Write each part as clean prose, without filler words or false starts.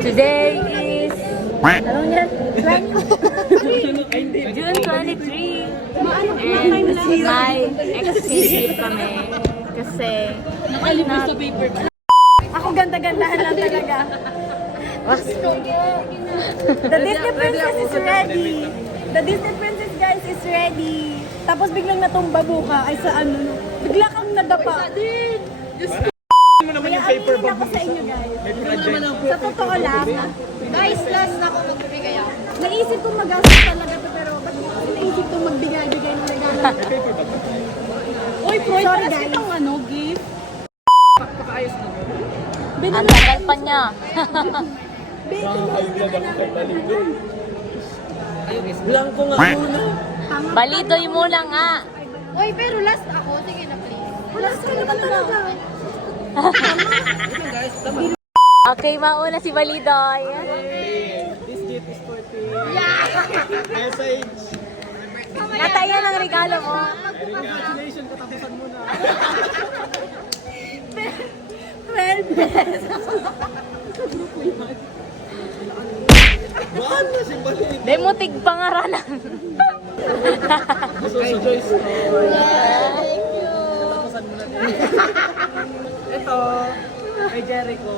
Today is... Anong yan? June 23. And may exchange kami. Kasi... Nakalibos sa paper ba? Ako ganda-gandahan lang talaga. The Disney Princess is ready. The Disney Princess, guys, is ready. Tapos biglang natumba buka ay sa ano, no? Bigla kang nadapa. mo naman yung paper bag Ako sa inyo, guys. May project. Sa totoo lang, Guys, last na ako magbibigay ah. naisip kong mag-gastos talaga to, pero ba't mo kasi naisip kong magbigay-bigay ng regalo? Uy, Freud, Sorry, paras guys. kitang ano, gift. Ang tagal pa niya. Blanco nga muna. Balidoy muna nga. Uy, pero last ako. Sige na, please. Wala sa naman talaga. Okay, mauna si Balidoy. This gift is for you. Message. Natayan ang regalo mo. Congratulations, katapusan mo na. Buwan na si Balik. Demutig pangaralan. Gusto si Joyce. Katapusan mo na din. Ito, kay Jericho.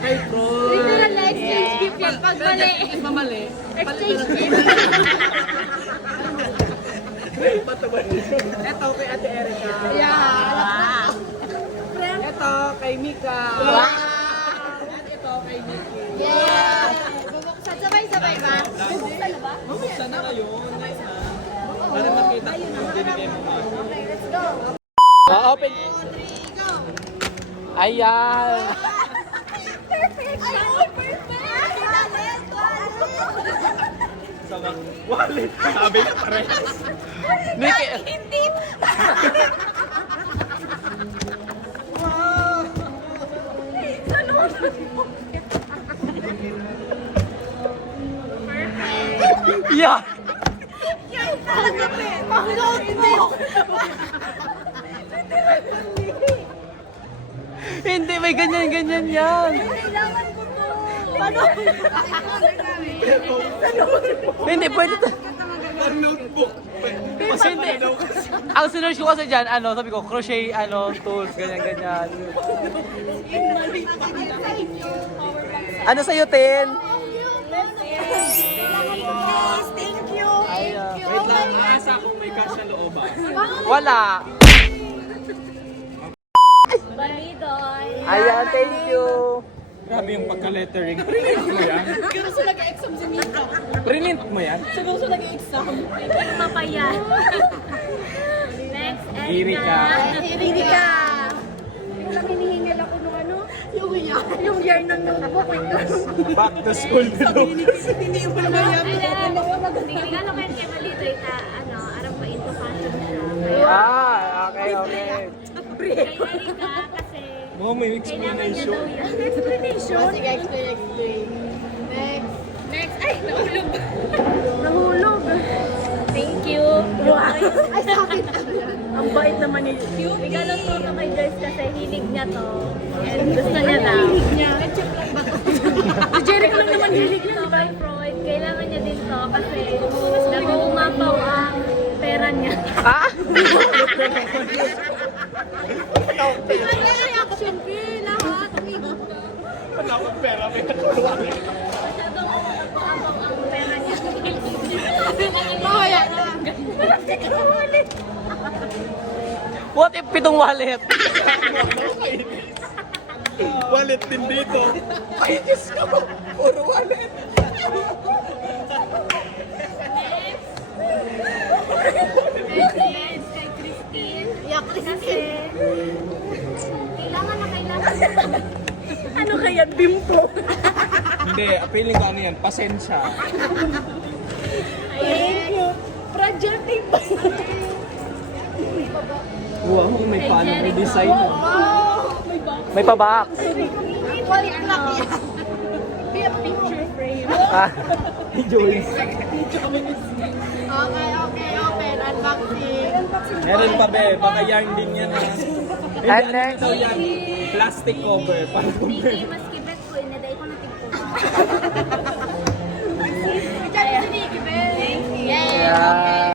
Kay Troy. Literal na exchange gift yan. Pag mali. Mamali. Exchange gift. Ito kay Ate Erica. Yeah. Ito kay Mika. Wow. Ito kay Nikki. Yeah. Bubuksan. Sabay-sabay ba? Bubuksan na ba? Buksan na kayo. Nice ha. Para makita ko yung binigay mo. Okay, let's go. Open. 2, 3, go. Ayan. Perfect. Ay, perfect. Wallet. Sabi na parehas. Nikki. Hindi. Yeah. Hindi, may ganyan-ganyan yan. Kailangan ko to. Paano? Hindi, pwede to. Notebook. Kasi hindi. Ang sinerge ko kasi dyan, ano, sabi ko, crochet, ano, tools, ganyan-ganyan. Ano sa'yo, Tin? Thank you. Wait lang, maasa kung may cash sa looban. Wala. Balidoy. Ayan, thank you. Grabe yung pagka-lettering. Print mo yan? Siguro sa nag-exam si Mika. Print mo yan? Siguro sa nag-exam. Papayan. Next, Erika. Erika. Yung lang hinihingal ako nung ano, yung year ng notebook. Back to school dito. Hindi yung palamayap. Regalo kayo kay Balidoy na ano, arang pa into fashion siya. Okay, okay. Kay Erika kasi Oh, may kailangan niya daw yan. Explanation. Sige, explain. Next. Next, ay, nahulog. Nahulog. Thank you. Ay, sa akin. Ang bait naman ni Regalo to kay Joyce kasi hilig niya to. And gusto niya daw. niya. Si Jericho lang naman hilig So kay Freud, kailangan niya din to kasi nag-uumapaw ang pera niya. Reaction fee, lahat. Wala akong pera, may Masyadong uumapaw ang pera niya. Mamaya na. What if pitong wallet? Wallet din dito. Ay, Diyos ka mo. Puro wallet. Next, kay Christine. Yeah, Kasi kailangan na kailangan. Ano kaya, bimpo? Hindi, feeling ko ano yan, pasensya. Thank you. Fragile tape ba yun? Wow, may Kay paano Jericho. design. Oh, May pa-box. Walit na yan. Be a picture frame. Joyce. Okay, open. Meron pa be, baka yarn din yan ha. And Hindi, next? daw yan? Plastic cover. Para Hindi, mas kibet ko. Inaday ko na tigpo. Yeah.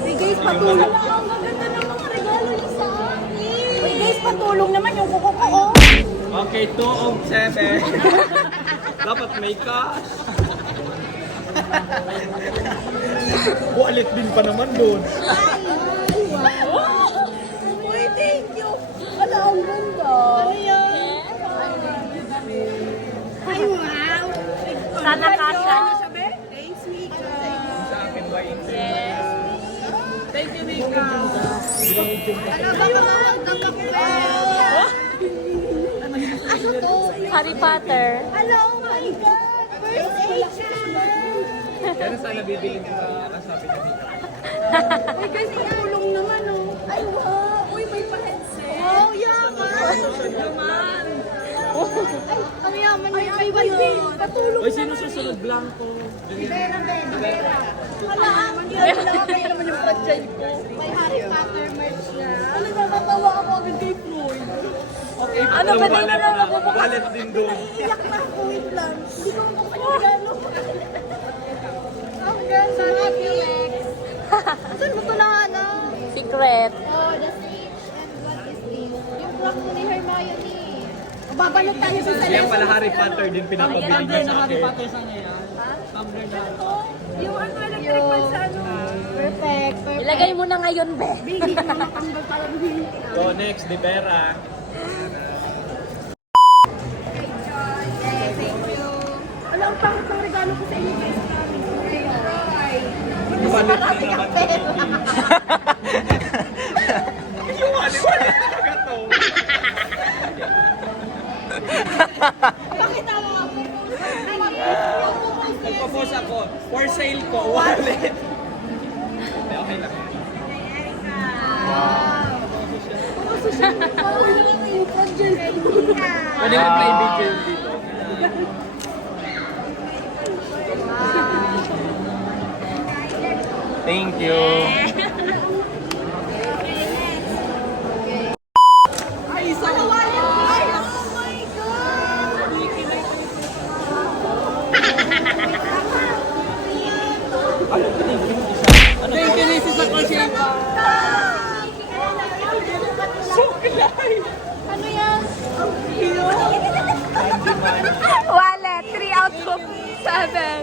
Hey guys, patulong. Ang gaganda ng mga regalo niyo sa akin. Hey guys, patulong naman yung kuko ko. Oh. Okay, 2 of 7. Dapat may cash. Wallet din pa naman doon. Uy, thank you. Ala, ang ganda. Ay, wow. Sana kasha. Thanks, Mika. Sa akin ba yun? Thank you, Mika. Ano ba Harry Potter. Hello, my God. First Asian. Kaya sana bibili din sa kasabi na dito. Uy, guys, patulong naman, oh. Ay, wow. Uy, may pa-headset. Oh, yaman. Yaman. Ang yaman niya. Ay, patulong Uy, sino susunod? Blanco. Wala, kaya naman yung franchise ko. May Harry Potter merch na. Ano, natatawa ako agad kay Floyd. Okay, Ano ba din na lang ako? Wallet din doon. Iyak na ako, wait lang. Hindi ko makapagregalo. Ang ganda, Happy X. Saan mo ito na, ano? Secret. Oh, the sage and what is this? Yung frock ni Hermione. Babalot tayo sa Yan pala Harry Potter din pinapabili niya sa akin. Yung ano, electric fan sa ano. Perfect. Ilagay mo na ngayon, be. Baby, nakatanggal para bumili. So next, Di Vera. Alam, ang pangit ng regalo ko sa inyo guys. Wallet din naman to. Yung wallet talaga to. Bakit ako? Nagpo-post ako. For sale ko, wallet. Okay lang. Pwede mo play video dito. Thank you. Ay, isa na wallet. Ay, oh my God. Thank you, Nisi, sa konsyenta. Ano yan? Wallet. 3 out of 7.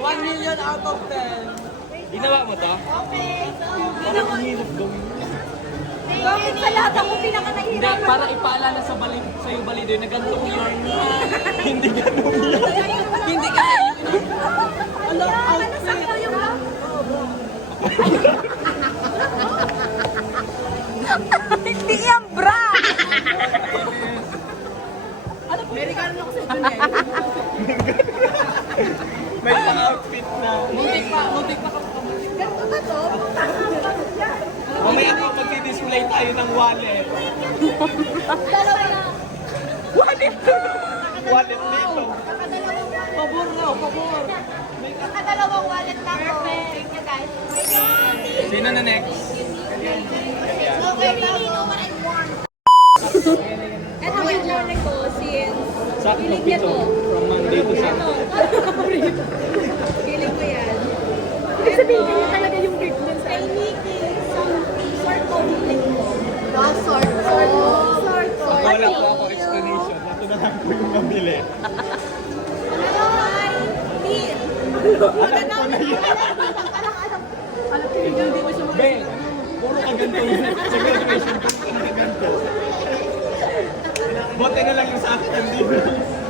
1 million out of 10. Ginawa mo to? Bakit sa lahat ako pinaka Hindi, nahihirapan? para ipaalala sa bali, sa'yo balido na ganitong yarn. Hindi ganitong yarn. Hindi kasi Ano, outfit. Hindi yan, bra! Ano po? Amerikano ako sa ito niya. may isang outfit na. Muntik pa ka. Ganito ba to? Mamaya ako magdi-display tayo ng wallet. Dalawa na. Wallet dito. Pabor raw, pabor. Nakadalawang wallet na ako. Thank you guys. Sino na next? Okay, tapos. Ito yung journey ko since Sakto pito. From Monday to Sunday. feeling ko yan. Ibig sabihin niya talaga yung gift dun sa Nikki. Sort of feeling mo. Sort of. Wala po ako explanation. Ito na lang po yung nabili. Alam ko na yun. Alam ko hindi mo siya Be, puro ka ganito yun. Sa graduation ko, puro ka ganito. Bote na lang yung sa akin nandito.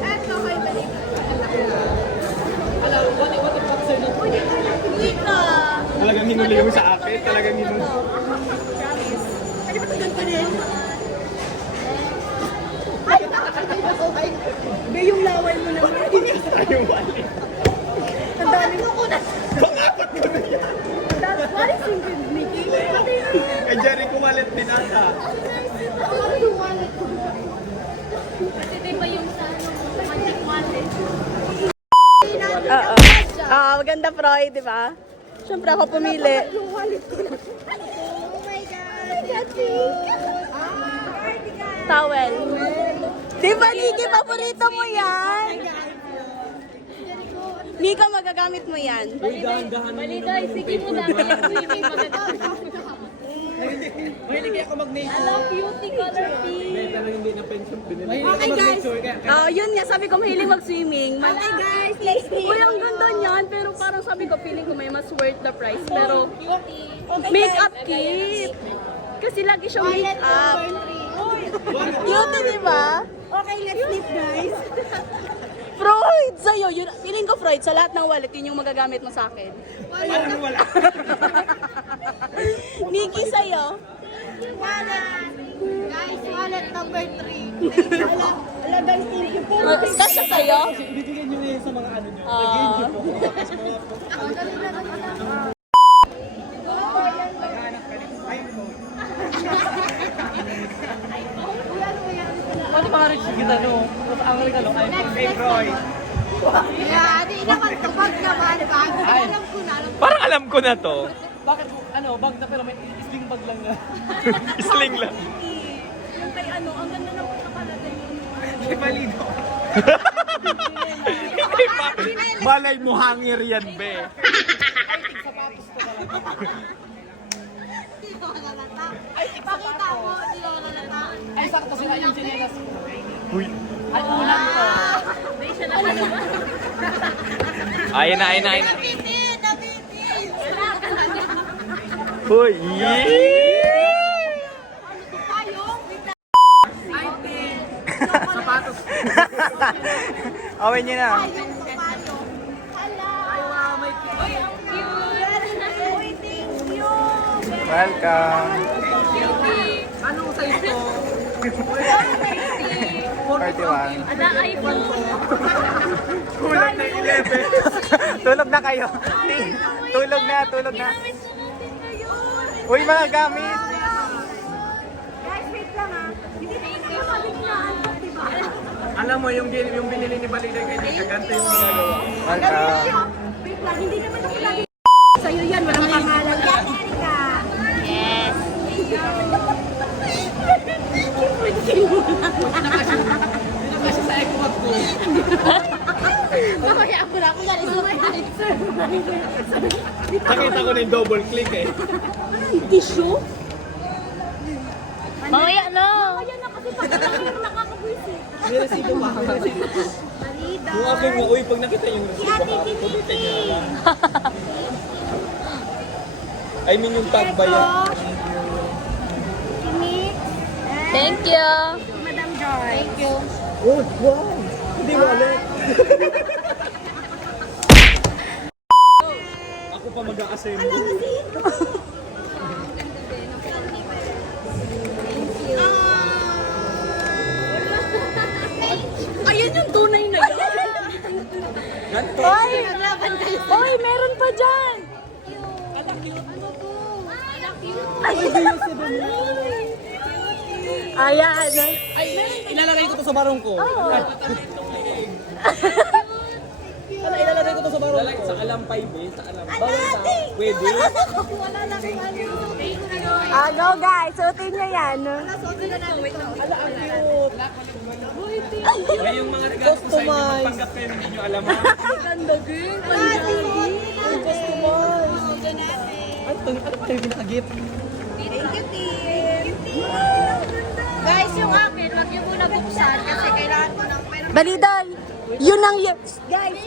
Eto, kay balik. Alam, bote pa sa'yo. Hindi ka. Talagang hinuli mo sa akin. Talagang hinuli. Promise. Pwede ba ito ganito din? Ay, okay. Be, yung laway mo naman. Ayaw wallet. Ang dami ko na. Pangapat ko na yan. What is yung good, Nikki? Kay Jerry ko wallet din ata. Ano yung wallet ko? Kasi di ba yung sa magic wallet? Oo. Oo, maganda Freud, di ba? Siyempre ako pumili. Oh my God. Towel. Di ba, Nikki, paborito mo yan? Mika, magagamit mo yan. Uy, dahan-dahan mo Balidoy, sige mo lang. Yan, swimming maganda. Mahilig ako mag-nature. Hello, cutie color pink. Pero hindi na pension binili. Okay, guys. Yun nga, sabi ko mahilig mag-swimming. Okay, guys, let's see. Uy, ang ganda niyan. Pero parang sabi ko, feeling ko may mas worth the price. Pero, makeup kit. Kasi lagi siyang makeup. Cute, di ba? Okay, let's sleep, guys. Freud! Sa'yo, yun, feeling ko Freud, sa lahat ng wallet, yun yung magagamit mo sa akin. Wala. Nikki, sa'yo? Wallet. Guys, wallet number 3. Ala, guys, thank you po. Kasya sa'yo? Ibibigay nyo ngayon sa mga ano nyo. Ano ba nga rin kita no? Ang regalo ay kay Roy. Yeah, di nakatubag naman, bag. Alam ko na, alam ko. Parang alam ko na to. Bakit ano, bag na pero may sling bag lang na. Sling lang. Yung kay ano, ang ganda ng nakalagay mo. Kay Balido. Hindi pa. Malay mo hangir yan, be. Hindi ko malalata. Pakita mo, hindi ko malalata. Ay, sakto sila yung sinelas. Uy. Ay, ulam to. May siya na dalawa. Ayun na, ayun na, ayun na. Nabitin, nabitin. Uy. Sapatos. Awin niyo na. Uy, thank you. Welcome. Anong size to? 31. Ada iPhone. Tulog na 11. Tulog na kayo. Tulog na, tulog na. Gamit ko natin ngayon. Uy, mga gamit. Guys, wait lang ah. Hindi kayo kaliglaan, di ba? Alam mo, yung binili ni Balido kay Nika, ganito yung ginagawa. Welcome. Wait lang, hindi naman ako lagi. Sa'yo yan, walang pangalan. Yan, Erika. Yes. Kasi sa equat ko. Mamaya ako na ako yan. Nakita ko na yung double click eh. Tissue? Mamaya no. May resibo pa. May resibo pa. Yung aking nga, uy, pag nakita yung resibo ka, pumitin niya lang. I mean yung tag ba yun? Thank you. Madam Joy. Thank you. Oh, wow! Hindi wallet. Ako pa mag-a-assemble. Ayun yung tunay na yun. Ganto. Oy, meron pa dyan. Ayan. Ay, ilalagay ko to sa barong ko. Ilalagay ko to sa barong ko. Sa alampay, be. Sa alampay. Bawal sa pwede. Wala lang ano. Go guys, suotin nyo yan. Ngayong mga regalo ko sa inyo, magpanggap kayo, hindi nyo alam ha. Ano pa yung pinaka-gift? Guys, yung akin, wag niyo muna buksan kasi kailangan ko ng pera. Balidol, yun ang yarn. Guys,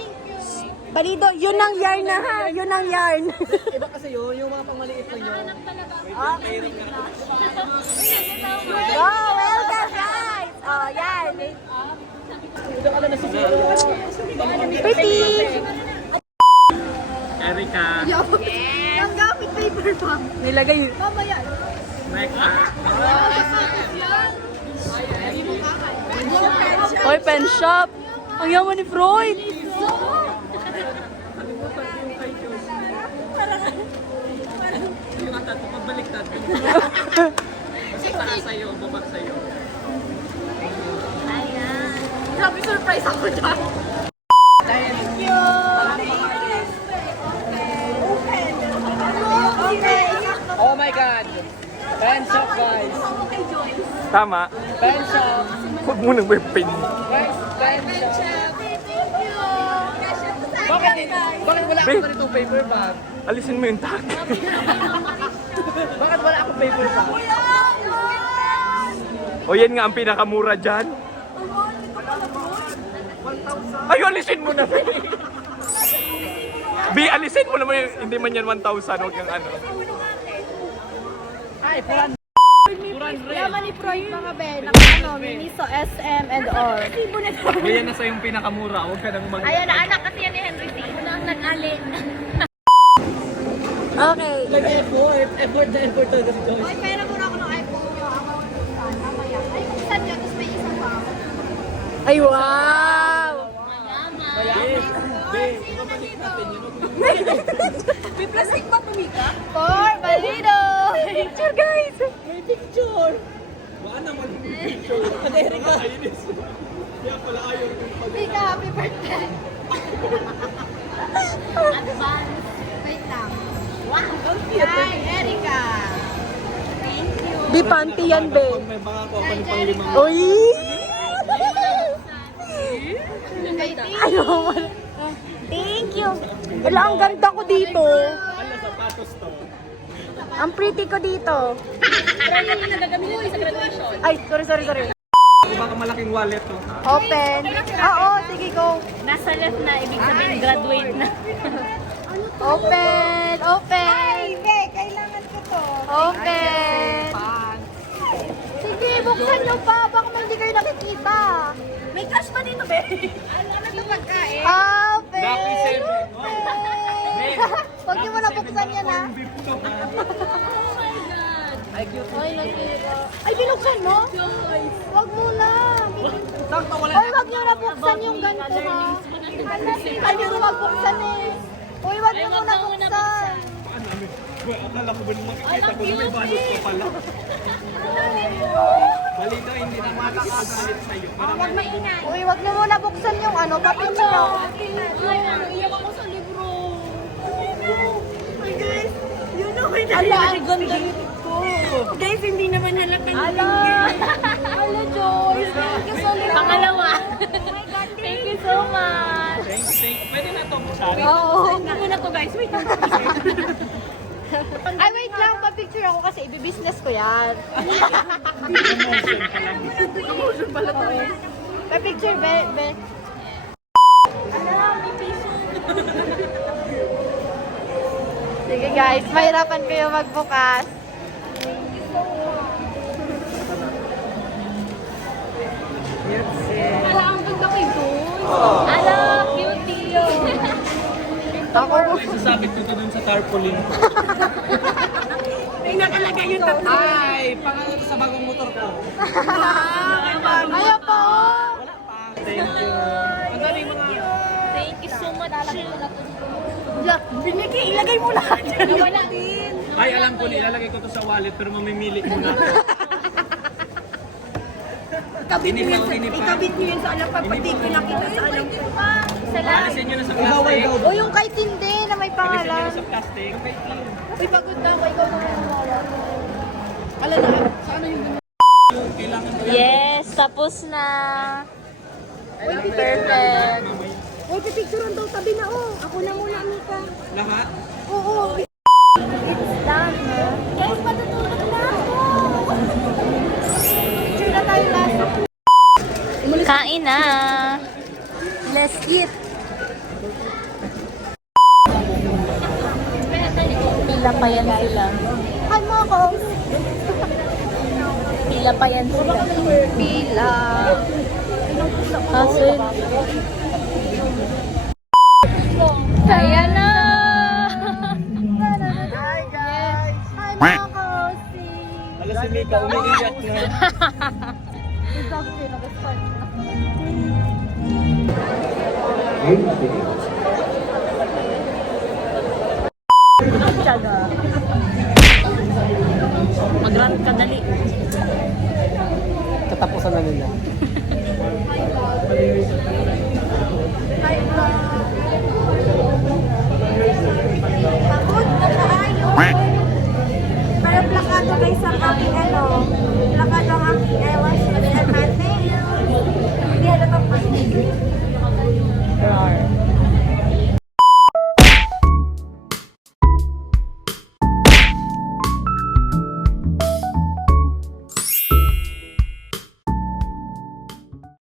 Balidol, yun ang yarn na ha. Yun ang yarn. Iba kasi yun, yung mga pangmaliit lang yun. Wow, welcome guys. Oh, yan. Pretty. Erika, Yung gamit paper pa. Nilagay. Mamaya. Mecca. Oy, pen shop. Ang yaman ni Freud. Yung atat, pagbaliktad. Basta taas sa'yo, babak sa'yo. Grabe surprise ako dyan. Tama. Pen shop. Huwag mo nang may pin. Guys, pen shop. Bakit wala Babe. akong ganitong paper bag? Alisin mo yung tag. Bakit wala akong paper bag? O yan nga ang pinakamura dyan. Ay, alisin mo na. B, alisin mo naman yung, hindi man yan 1,000, huwag kang ano. Ay, puran. Yaman ni Freud mga be, naka Miniso, SM and all. Ganyan na sa yung pinakamura. Huwag ka nang mag... Ayan na, anak kasi yan ni Henry C. Unang nag-ali. Okay. Nag-effort. Effort na effort talaga si Joyce. Ay, pera muna ako ng iPhone nyo. Mamaya. Ay, buksan nyo, tapos may isang pa. Ay, wow! Sino na dito? May plastic ba tumika? For Balido! Picture guys! May picture. Baka naman yung picture. Amerika. Kaya pala ayaw yung pag... Mika, happy birthday! Advance. Wait lang. Wow! Hi, Erika! Thank you! Di panty yan, be. May mga ko ako ng panglimang... Uy! Kay Tink. Ayaw. Thank you. Wala, ang ganda ko dito. Ala, sapatos to. Ang pretty ko dito. Pero yun yung nagagamit ko sa graduation. Ay, sorry. Baka malaking wallet to. Open. Oo, sige, go. Nasa left na, ibig sabihin graduate na. Open. Ay, be, kailangan ko to. Open. Sige, buksan nyo pa. Baka hindi kayo nakikita. May cash ba dito, be? Ano ito pagkain? Open. Lucky seven. Huwag nyo muna buksan yan, ha? Ay, cute. Ay, nakira. Ay, binuksan mo? Huwag muna. Sakto, wala Ay, wag nyo na buksan yung ganito, ha? Ay, nyo wag buksan eh. Uy, wag nyo muna buksan. Akala ko ba nung makikita ko na may balot ko pala. Balito, hindi na makakagalit sa'yo. Parang Uy, wag nyo muna buksan yung ano, papicture ako. Iyak ako sa libro. Ala, ang ganda ko. Guys, hindi naman halata. Ala, Joyce. Thank you so much. Pangalawa. Thank you so much. thank. Pwede na to, Sari. Oo. Hindi mo na to guys. Wait lang. Ay, wait lang. Pa-picture ako kasi ibi-business ko yan. Promotion pala to eh. Pa-picture, be. Sige guys, mahirapan kayo magbukas. Ala, ang ganda ko ito. Ala, cutie. Ako, Sasabit ko to dun sa tarpaulin ko. ay nakalagay yung tatlo. Ay, pangalan sa bagong motor ko. Ayaw po. Thank you. Ang galing mga... Thank you so much. Binigay, ilagay mo lahat. Nawala din. Ay, alam ko, ilalagay ko to sa wallet pero mamimili muna ako. Ikabit niyo yun sa alam, papatid ko lang kita sa alam ko. Alisin nyo na sa plastic. O yung kay Tinde na may Alisin nyo pangalan. na sa plastic. Uy, pagod na ako, ikaw naman gumawa. Alam na, saan yung Kailangan ko Yes, tapos na. Perfect. Uy, pipicturean daw tabi na, oh. Ako na muna, Mika. lahat. Oo. It's done, ha? Guys, matutulog na ako. Picture na tayo last. Kain na. Let's eat. Pila pa yan sila. Hi, mga koms. Pila pa yan sila. Pila. Kasi... Kaya na! Hi, guys. Hi, mga koms. Alas si Mika, umiiyak na. Mag-run ka dali. Katapusan na nila. Pagod na kaayo. Para plakado guys ang aking ano.